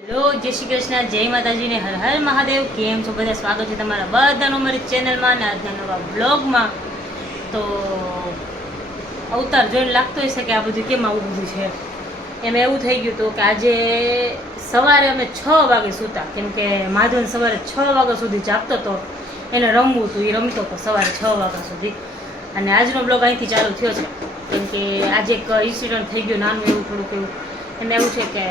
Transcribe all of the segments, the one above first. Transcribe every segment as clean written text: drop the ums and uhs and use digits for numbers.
Hello, જય શ્રી કૃષ્ણ, જય માતાજી ને હર હર મહાદેવ. કેમ છો બધા? સ્વાગત છે તમારા બધાનું અમારી ચેનલમાં અને આજના નવા બ્લોગમાં. તો અવતાર જોઈને લાગતો હશે કે આ બધું કેમ આવું બધું છે. એમ એવું થઈ ગયું હતું કે આજે સવારે અમે 6 વાગે સૂતા, કેમ કે માધવન સવારે 6 વાગ્યા સુધી જાગતો હતો. એને રમવું હતું, એ રમતો હતો સવારે 6 વાગ્યા સુધી. અને આજનો બ્લોગ અહીંથી ચાલુ થયો છે, કેમ કે આજે એક ઇન્સિડન્ટ થઈ ગયું નાનું એવું, થોડુંક એવું. એને એવું છે કે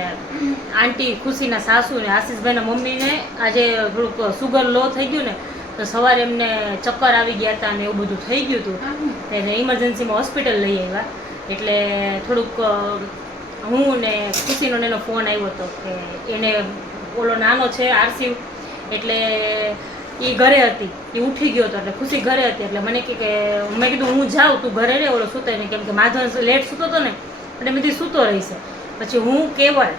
આંટી ખુશીના સાસુ ને આશીષભાઈના મમ્મીને આજે થોડુંક સુગર લો થઈ ગયું ને, તો સવારે એમને ચક્કર આવી ગયા હતા અને એવું બધું થઈ ગયું હતું. એને ઇમરજન્સીમાં હોસ્પિટલ લઈ આવ્યા. એટલે થોડુંક હું ને ખુશીનો એનો ફોન આવ્યો હતો કે એને ઓલો નાનો છે આરસી, એટલે એ ઘરે હતી, એ ઉઠી ગયો હતો. એટલે ખુશી ઘરે હતી એટલે મને કે મેં કીધું હું જાઉં, તું ઘરે રહે, ઓલો સૂતો નહીં, કેમ કે માધવન લેટ સૂતો હતો ને એટલે મેં કીધું સૂતો રહીશે. પછી હું કેવળ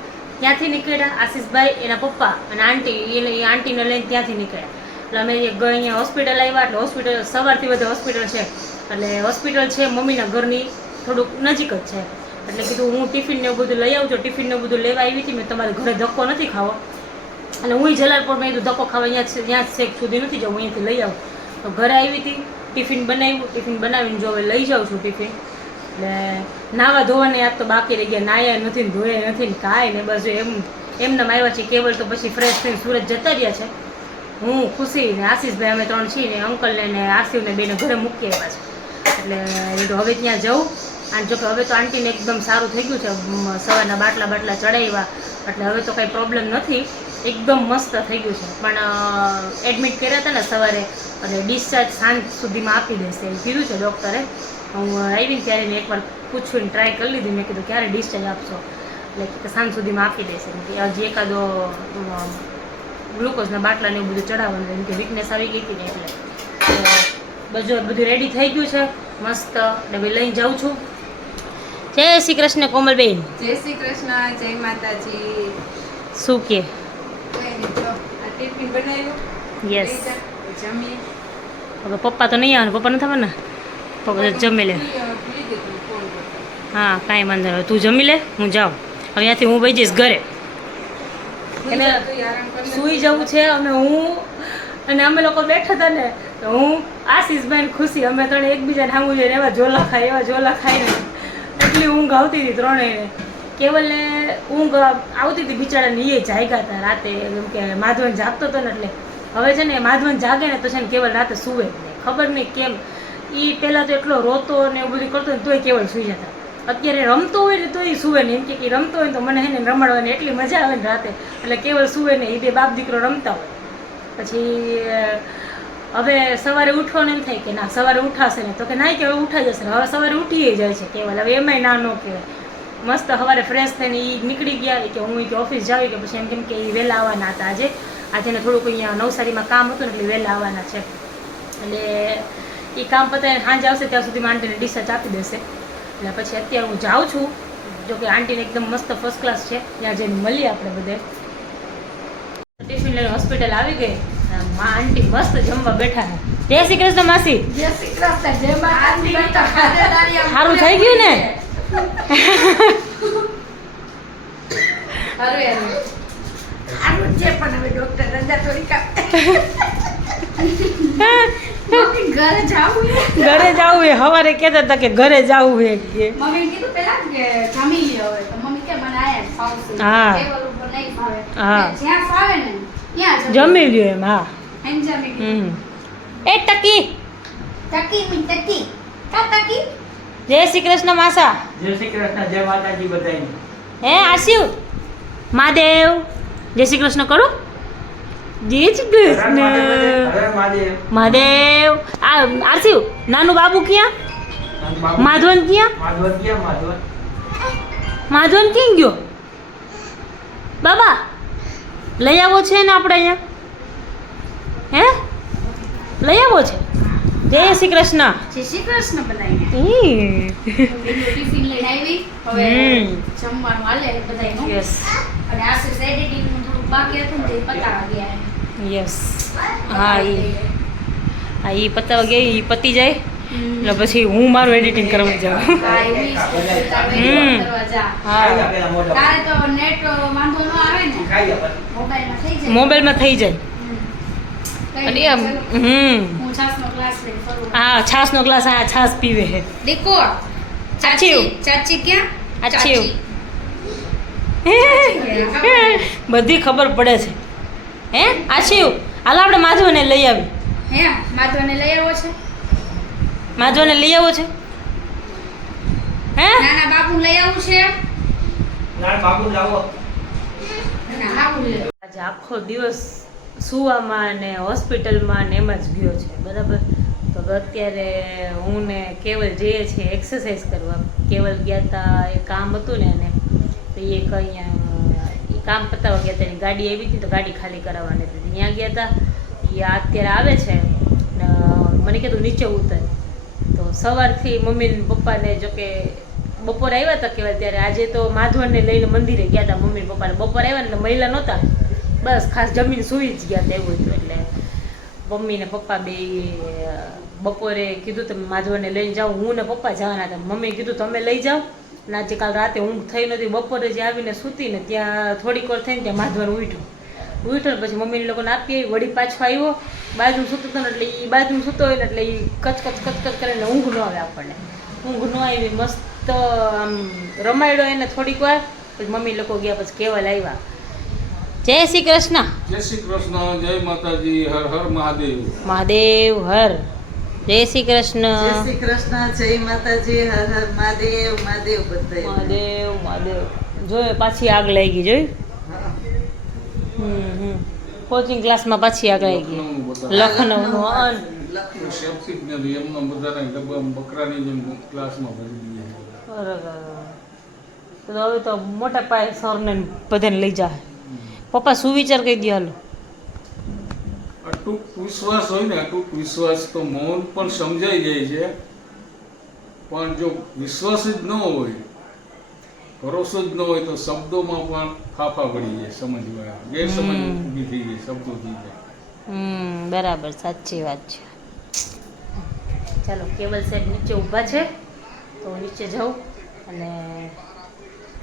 ત્યાંથી નીકળ્યા, આશીષભાઈ એના પપ્પા અને આંટી, એ આંટીને લઈને ત્યાંથી નીકળ્યા. એટલે અમે અહીંયા હોસ્પિટલ આવ્યા. એટલે હોસ્પિટલ સવારથી બધા હોસ્પિટલ છે, એટલે હોસ્પિટલ છે મમ્મીના ઘરની થોડુંક નજીક જ છે. એટલે કીધું હું ટિફિન ને એવું બધું લઈ આવજો. ટિફિન ને બધું લેવા આવી હતી મેં, તમારે ઘરે ધક્કો નથી ખાવો. અને હું જલાલપુર મેં કીધું ધક્કો ખાવા અહીંયા છેક સુધી નથી જાઉં, અહીંયાથી લઈ આવું. તો ઘરે આવી હતી, ટિફિન બનાવ્યું. ટિફિન બનાવીને જો હવે લઈ જાઉં છું ટિફિન. એટલે નાવા ધોવાને યાદ તો બાકી રહી ગયા, નાયા નથી ને ધોયા નથી ને કાંઈ ને, બસ એમને આવ્યા છે કેવલ. તો પછી ફ્રેશ થઈને સુરત જતા રહ્યા છે. હું ખુશી ને આશીષભાઈ અમે 3 છીએ ને અંકલને ને આશીવને બેને ઘરે મૂકી આવ્યા છે. એટલે હવે ત્યાં જવું. અને જોકે હવે તો આંટીને એકદમ સારું થઈ ગયું છે, સવારના બાટલા ચડાવ્યા, એટલે હવે તો કાંઈ પ્રોબ્લેમ નથી, એકદમ મસ્ત થઈ ગયું છે. પણ એડમિટ કર્યા હતા ને સવારે, અને ડિસ્ચાર્જ સાંજ સુધીમાં આપી દેશે એવું કીધું છે ડૉક્ટરે. હું આવીને ત્યારે મેં એકવાર પૂછવીને ટ્રાય કરી લીધી, મેં કીધું ક્યારે ડિસ્ચાર્જ આપશો, એટલે સાંજ સુધીમાં આપી દેશે. કે હજી એકાદો ગ્લુકોઝના બાટલા ને એવું બધું ચડાવવાનું, એમ કે વીકનેસ આવી ગઈ હતી ને, એટલે બધું રેડી થઈ ગયું છે મસ્ત. એટલે ભાઈ લઈને જાઉં છું. જય શ્રી કૃષ્ણ કોમલબેન. જય શ્રી કૃષ્ણ, જય માતાજી. શું કે ટિફિન બનાવ્યું? યસ. જમી. હવે પપ્પા તો નહીં આવે, પપ્પા નથી આવવાના, પપ્પા જમી લે. હા કાંઈ વાંધો નહીં, તું જમી લે, હું જાઉં. હવે ત્યાંથી હું વહી જઈશ ઘરે. એને સૂઈ જવું છે. અને અમે લોકો બેઠા હતા ને, તો હું આશીષભાઈ ખુશી અમે ત્રણે એકબીજાને સામું જોઈને એવા જોલા ખાય ને, એટલી ઊંઘ આવતી હતી ત્રણેયને. કેવલને ઊંઘ આવતી હતી બિચારાને, એ જાગ્યા હતા રાતે, એમ કે માધવન જાગતો હતો ને. એટલે હવે છે ને માધવન જાગે ને તો છે ને કેવલ રાતે સૂવે જ નહીં, ખબર નહીં કેમ. એ પહેલાં તો એટલો રોતો ને એવું બધું કરતો ને તોય કેવલ સૂઈ જતા. અત્યારે રમતો હોય ને તો એ સૂવે ને, એમ કે રમતો હોય ને તો મને હે ને રમાડવાની એટલી મજા આવે ને રાતે, એટલે કેવલ સૂવે ને. એ બે બાપ દીકરો રમતા હોય. પછી હવે સવારે ઉઠવાનું એમ થાય કે ના સવારે ઉઠાશે ને, તો કે ના કે હવે ઉઠાઈ જશે. હવે સવારે ઉઠી જાય છે કેવલ, હવે એમાંય ના ન કહેવાય. મસ્ત સવારે ફ્રેશ થઈને એ નીકળી ગયા કે હું કે ઓફિસ જાવી, કે પછી એમ કેમ કે એ વહેલા આવવાના હતા આજે એને થોડુંક અહીંયા નવસારીમાં કામ હતું ને, એટલે વહેલા આવવાના છે. એટલે એ કામ પતાવીને સાંજે આવશે ત્યાં સુધીમાં આંટીને ડિસ્ચાર્જ આપી દેશે. એટલે પછી અત્યારે હું જાઉં છું. જોકે આંટીને એકદમ મસ્ત ફર્સ્ટ ક્લાસ છે, ત્યાં જઈને મળીએ આપણે બધે. ટિફિન લઈને હોસ્પિટલ આવી ગઈ. આંટી મસ્ત જમવા બેઠા. જય શ્રી કૃષ્ણ માસી. જય શ્રી કૃષ્ણ, જય માતાજી. સારું થઈ ગયું ને? સારું છે, પણ હવે ડોક્ટર રજા થોડી ઘરે જાવું હે. સવારે કહેતા હતા કે ઘરે જવું હે કે મમ્મી કીધું પેલા કે જમી લ્યો. હવે તો મમ્મી કે મને આયા ફાવશે. હા. ટેબલ ઉપર નહીં ફાવે. હા. જ્યાં ફાવે ને ત્યાં જમી લ્યો એમ. હા. એમ જમી લ્યો. એ ટકી ટકી કા ટકી. જય શ્રી કૃષ્ણ માસા. જય શ્રી કૃષ્ણ, જય માતાજી બધાને. હે આશિવ મહાદેવ જય શ્રી કૃષ્ણ કરો. જય શ્રી કૃષ્ણ હરે મહાદેવ. મહાદેવ. આ આશિવ નાનું બાબુ ક્યાં? માધવન ક્યાં? માધવન ક્યાં ગયો? બાબા લઈ આવો છે ને આપણે અહીંયા? હે લઈ આવો છે? જય શ્રી કૃષ્ણ. જય શ્રી કૃષ્ણ બધાને. ટિફિન લઈને આવી. હવે જમવાનું હાલે બધાયનું. યસ અને આશીષ એડિટિંગ નું થોડું બાકી હતું ને તે પતાવા ગયા. યસ. હા એ પતાવા ગયા, એ પતી જાય એટલે પછી હું મારું એડિટિંગ કરવા જાઉં. હા, એવી છે. તારે હમ. કરવા જા. ખાઈ જા પેલા મોઢા. તારે તો નેટ વાંધો ન આવે ને ખાઈ જા પછી. મોબાઈલમાં થઈ જાય. મોબાઈલમાં થઈ જાય. કઈ અને નહીં, આમ ચલો. હું છાસનો ગ્લાસ લઈને ફરું. હા છાસનો ગ્લાસ આ છાસ પીવે છે. દેખો ચાચી. ચાચી ક્યાં ચાચી. બધી ખબર પડે છે. હે આશિવ હાલ આપણે માધવને લઈ આવી. હે માધવને લઈ આવ્યો છે માધવને લઈ આવો છે હે નાના બાપુ લઈ આવું છે ના બાબુ લાવો. ના બાપુ લઈ આવું. આજે આખો દિવસ સુવામાં ને હોસ્પિટલમાં ને એમ જ ગયો છે બરાબર. તો અત્યારે હું ને કેવલ જઈએ છીએ એક્સરસાઇઝ કરવા. કેવલ ગયા હતા એ કામ હતું ને એને તો એ અહીંયા એ કામ પતાવવા ગયા હતા. એની ગાડી આવી હતી તો ગાડી ખાલી કરાવવાની હતી ત્યાં ગયા હતા. એ અત્યારે આવે છે ને મને કીધું નીચે ઉતર. તો સવારથી મમ્મી ને પપ્પાને જો કે બપોરે આવ્યા હતા કેવલ ત્યારે આજે તો માધવનને લઈને મંદિરે ગયા હતા. મમ્મી ને પપ્પાને બપોરે આવ્યા ને મહિલા નહોતા બસ ખાસ જમીન સૂઈ જ ગયા હતા એવું હતું. એટલે મમ્મી ને પપ્પા બે બપોરે કીધું તમે માધવને લઈને જાઓ. હું ને પપ્પા જવાના હતા. મમ્મીએ કીધું તમે લઈ જાઓ ને આજે કાલ રાતે ઊંઘ થઈ નથી. બપોરે જે આવીને સૂતી ને ત્યાં થોડીક વાર થઈને ત્યાં માધવન ઉઠ્યું ને પછી મમ્મીને લોકોને આપી આવી. વળી પાછો આવ્યો બાજુ સૂતો હતો ને એટલે એ બાજુ સૂતો હોય ને એટલે એ કચ કરીને ઊંઘ ન આવે આપણને. ઊંઘ ન આવી મસ્ત આમ રમાડ્યો એને થોડીક વાર. પછી મમ્મી લોકો ગયા પછી કેવલ આવ્યા. જય શ્રી કૃષ્ણ. જય શ્રી કૃષ્ણ, જય માતાજી, હર હર મહાદેવ. મહાદેવ હર. જય શ્રી કૃષ્ણ. જય શ્રી કૃષ્ણ, જય માતાજી, હર હર મહાદેવ. મહાદેવ બધાય. મહાદેવ મહાદેવ. જોયો પાછી આગ લાગી જોયું. કોચિંગ ક્લાસમાં પાછી આગ લાગી. લખનઉનું અન સેફટી જ નથી એમનો બધાને ડબ્બા બકરાની જેમ ક્લાસમાં ભરી દઈએ. તો હવે તો મોટા પાયે સરને બધાને લઈ જાય. પપ્પા શું વિચાર કહી દે હાલો. અટૂટ વિશ્વાસ હોય ને, અટૂટ વિશ્વાસ તો મૌન પણ સમજાઈ જાય છે. પણ જો વિશ્વાસ જ ન હોય, ભરોસો જ ન હોય તો શબ્દોમાં પણ ફાફા પડી જાય. સમજવા ગેરસમજ ઊભી થઈ જાય, શબ્દો થઈ જાય. બરાબર સાચી વાત છે. ચાલો કેવલ સાહેબ નીચે ઊભા છે તો નીચે જાઉં અને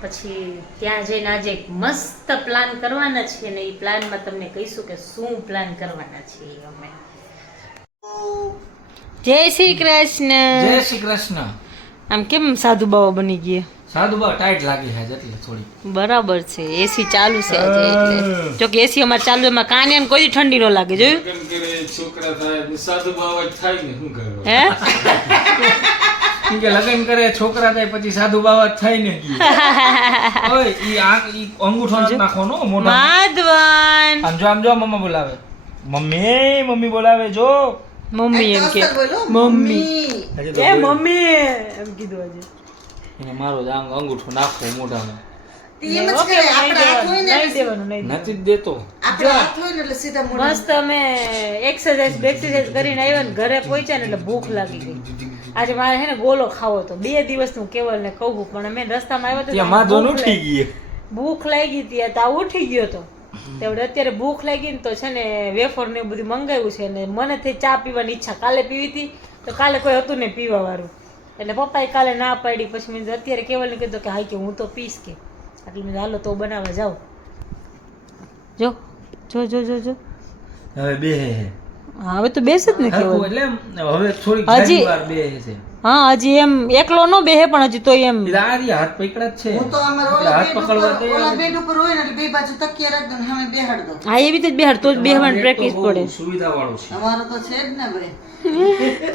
પછી ત્યાં જઈને આજે એક મસ્ત પ્લાન કરવાના છીએ ને એ પ્લાનમાં તમને કહીશું કે શું પ્લાન કરવાના છીએ અમે. જય શ્રી કૃષ્ણ. જય શ્રી કૃષ્ણ. આમ કેમ સાધુ બાબા બની ગયા? સાધુ બા ટાઈટ લાગી છે એટલે થોડી. બરાબર છે. એસી ચાલુ છે આજે એટલે જો કે એસી અમારે ચાલુ એમાં કાને કોઈ દી ઠંડી ન લાગે જોયું. લગ્ન કરે છોકરા થાય સાધુ બાવા જ થાય ને શું કરવા. હે કેમ કે લગ્ન કરે છોકરા થાય પછી સાધુ બાવા જ થાય ને. ઓય ઈ અંગૂઠો નથી નાખવાનો મોઢા. માધવન આમ જો મમ્મા બોલાવે. મમ્મી બોલાવે જો. મમ્મી એમ કે મમ્મી એ મમ્મી એમ કીધું આજે. એને મારો જ અંગૂઠો નાખો મોઢામાં. એમ જ કરે. આપણા હાથ હોય ને નહીં દેવાનું નહીં. નથી જ દેતો. આપણા હાથ હોય ને એટલે સીધા મોઢા. મસ્ત અમે એક્સરસાઇઝ કરીને આવ્યા ને ઘરે પહોંચ્યા ને એટલે ભૂખ લાગી ગઈ. આજે મારે છે ને ગોલો ખાવો હતો. 2 દિવસનું કેવલને કહું પણ અમે રસ્તામાં આવ્યા ત્યાં તો માધવન ઉઠી ગઈ. ભૂખ લાગી હતી તો ઉઠી ગયો હતો. તેવડે અત્યારે ભૂખ લાગી ને તો છે ને વેફર ને એવું બધું મંગાવ્યું છે ને મને થઈ ચા પીવાની ઈચ્છા કાલે પીવી હતી તો કાલે કોઈ હતું ને પીવા વાળું એટલે પપ્પાએ કાલે ના પાડી. પછી મેં અત્યારે કેવલને કીધું કે હા કે હું તો પીશ કે એટલે મેં હાલો તો બનાવવા જાઉં. જો જો જો જો જો હવે બે હે. હા હવે તો બેસે જ ને કેવલ. એટલે હવે થોડી હજી- ઘણી વાર બે છે. હા હજી એમ એકલો ન બેહે પણ હજી તો એમ આરી હાથ પકડા જ છે. હું તો અમારા એટલે હાથ ઓલા પકડવા બેડ ઉપર ઓલા બેડ ઉપર હોય ને એટલે બે બાજુ તકિયા રાખ દો ને સામે બેહાડ દો. હા એવી રીતે બેહાડ તો જ બેહવાની પ્રેક્ટિસ પડે. સુવિધા વાળો છે. અમારો તો છે જ ને ભાઈ.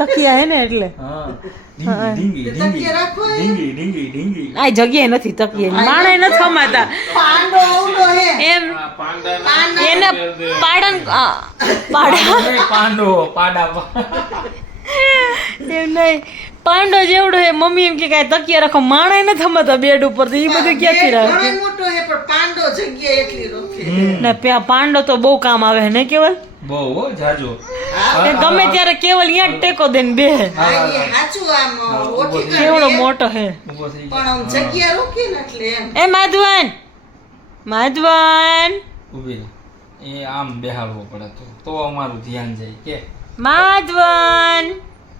તકિયા હે ને એટલે હા ઢીંગી તકિયા રાખો એ. ઢીંગી. આ જગ્યાએ નથી તકિયા માણે નથી સમાતા પાંડો આવડો હે. એમ આ પાંડાના એને પાડન પાડા પાંડો એમ નહીં પાંડો જેવડો હે. મમ્મી એમ કે કાંઈ તકિયા રાખો માણે નથી સમાતા બેડ ઉપર તો એ બધું ક્યાંથી રાખે ઘણો મોટો હે પણ પાંડો જગ્યા એટલી રોકે. ને પાંડો તો બહુ કામ આવે હે ને કેવલ. બહુ જાજો. એ ગમે ત્યારે કેવલ અહીંયા જ ટેકો દઈને બેહે. હા એ સાચું આમ ઓઠી કેવડો કાઢે. મોટો હે ઊભો થઈ પણ આમ જગ્યા રોકી ને એટલે એમ. એ માધવન માધવન ઊભી એ આમ બેહાડવો પડે તો અમારું ધ્યાન જાય કે માધવન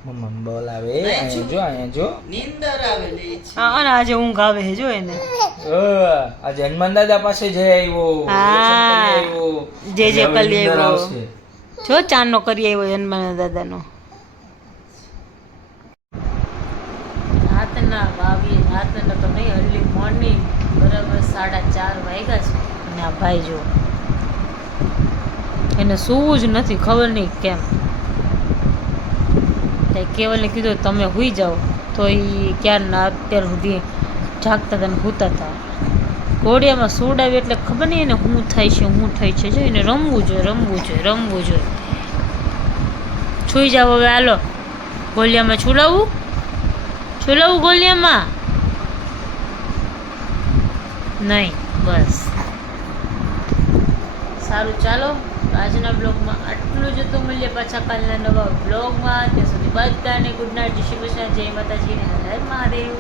મમ્મા બોલાવે અહીંયા જો નીંદર આવેલી છે. હા અને આજે ઊંઘ આવે છે જો એને આજે હનુમાન દાદા પાસે જઈ આવ્યો હા. જે જે હવે કરી નીંદર આવ્યો. આવશે. જો ચાંદનો કરી આવ્યો હનુમાન દાદાનો. રાતના 22 રાતના તો નહીં અર્લી મોર્નિંગ બરાબર 4:30 વાગ્યા છે અને આ ભાઈ જો એને સૂવું જ નથી ખબર નહીં કેમ. તે કેવલને કીધું તમે સૂઈ જાઓ તો એ ક્યારના અત્યાર સુધી જાગતા હતા ને સૂતા હતા. ઘોડિયામાં સોડાવી એટલે ખબર નહીં એને શું થાય છે જો એને રમવું જોઈએ. છૂઈ જાવ હવે હાલો ગોલિયામાં છુલાવું ગોલિયામાં નહીં બસ. સારું ચાલો આજના બ્લોગમાં આટલું જ હતું. મળીએ પાછા કાલના નવા બ્લોગમાં. ત્યાં સુધી બધાને ગુડ નાઇટ, જય શ્રી કૃષ્ણ, જય માતાજી ને હર હર મહાદેવ.